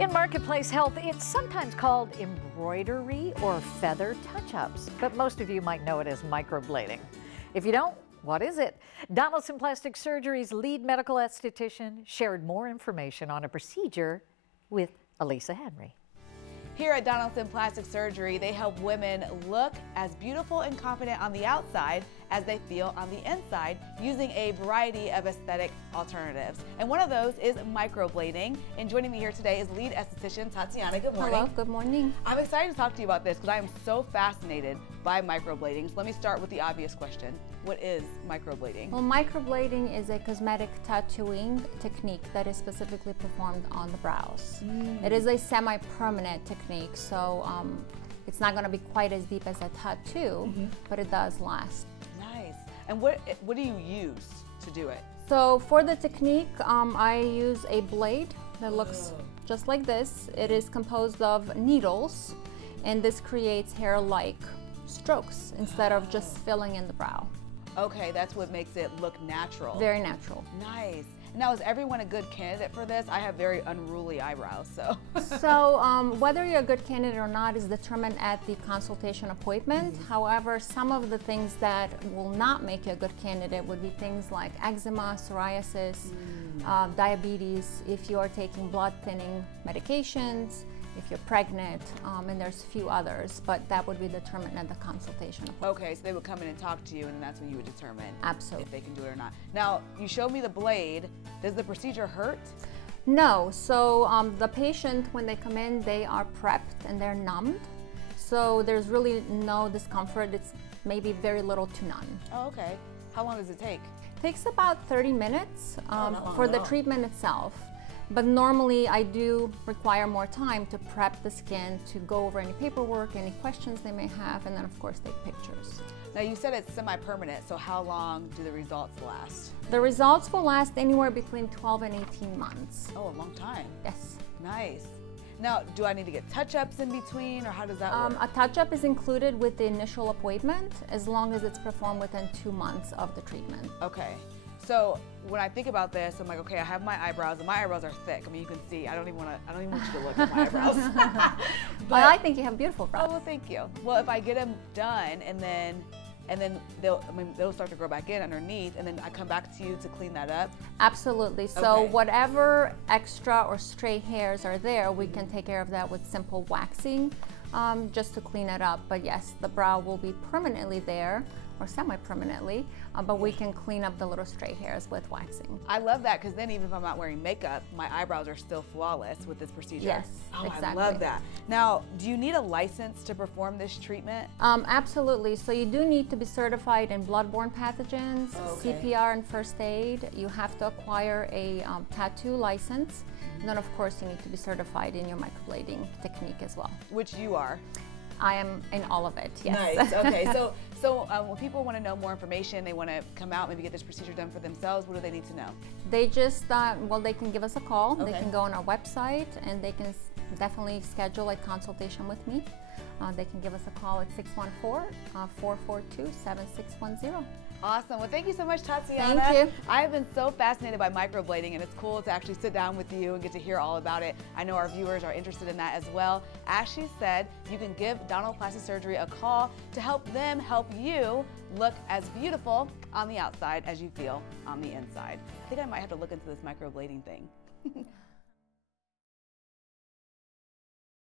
In Marketplace Health, it's sometimes called embroidery or feather touch-ups, but most of you might know it as microblading. If you don't, what is it? Donaldson Plastic Surgery's lead medical esthetician shared more information on a procedure with Elisa Henry. Here at Donaldson Plastic Surgery, they help women look as beautiful and confident on the outside as they feel on the inside using a variety of aesthetic alternatives. And one of those is microblading. And joining me here today is lead esthetician Tatiana. Good morning. Hello, good morning. I'm excited to talk to you about this because I am so fascinated by microblading. So let me start with the obvious question. What is microblading? Well, microblading is a cosmetic tattooing technique that is specifically performed on the brows. It is a semi-permanent technique, so it's not going to be quite as deep as a tattoo, but it does last. Nice. And what do you use to do it? So for the technique, I use a blade that looks just like this. It is composed of needles, and this creates hair-like strokes instead of just filling in the brow. Okay, that's what makes it look natural. Very natural. Nice. Now, is everyone a good candidate for this? I have very unruly eyebrows, so. So whether you're a good candidate or not is determined at the consultation appointment. However, some of the things that will not make you a good candidate would be things like eczema, psoriasis, diabetes, if you are taking blood thinning medications, if you're pregnant, and there's a few others, but that would be determined at the consultation appointment. Okay, so they would come in and talk to you, and that's when you would determine Absolutely. If they can do it or not. Now, you showed me the blade. Does the procedure hurt? No, so the patient, when they come in, they are prepped and they're numbed. So there's really no discomfort. It's maybe very little to none. Oh, okay. How long does it take? It takes about 30 minutes for the all. treatment itself. But normally I do require more time to prep the skin, to go over any paperwork, any questions they may have, and then of course take pictures. Now you said it's semi-permanent, so how long do the results last? The results will last anywhere between 12 and 18 months. Oh, a long time. Yes. Nice. Now, do I need to get touch-ups in between, or how does that work? A touch-up is included with the initial appointment as long as it's performed within 2 months of the treatment. Okay. So when I think about this, I'm like, okay, I have my eyebrows, and my eyebrows are thick. I mean, you can see. I don't even want you to look at my eyebrows. But I think you have beautiful brows. Oh, well, thank you. Well, if I get them done, and then they'll start to grow back in underneath, and then I come back to you to clean that up. Absolutely. So Okay. whatever extra or stray hairs are there, we can take care of that with simple waxing, just to clean it up. But yes, the brow will be permanently there, or semi-permanently, but we can clean up the little stray hairs with waxing. I love that, because then even if I'm not wearing makeup, my eyebrows are still flawless with this procedure. Yes, oh, exactly. I love that. Now, do you need a license to perform this treatment? Absolutely. So you do need to be certified in bloodborne pathogens, Okay. CPR, and first aid. You have to acquire a tattoo license. And then of course you need to be certified in your microblading technique as well. Which you are. I am in all of it, yes. Nice. Okay. So when people want to know more information, they want to come out, maybe get this procedure done for themselves, what do they need to know? They just, well, they can give us a call. Okay. They can go on our website, and they can definitely schedule a consultation with me. They can give us a call at 614-442-7610. Awesome. Well, thank you so much, Tatiana. Thank you. I have been so fascinated by microblading, and it's cool to actually sit down with you and get to hear all about it. I know our viewers are interested in that as well. As she said, you can give Donald Plastic Surgery a call to help them help you look as beautiful on the outside as you feel on the inside. I think I might have to look into this microblading thing.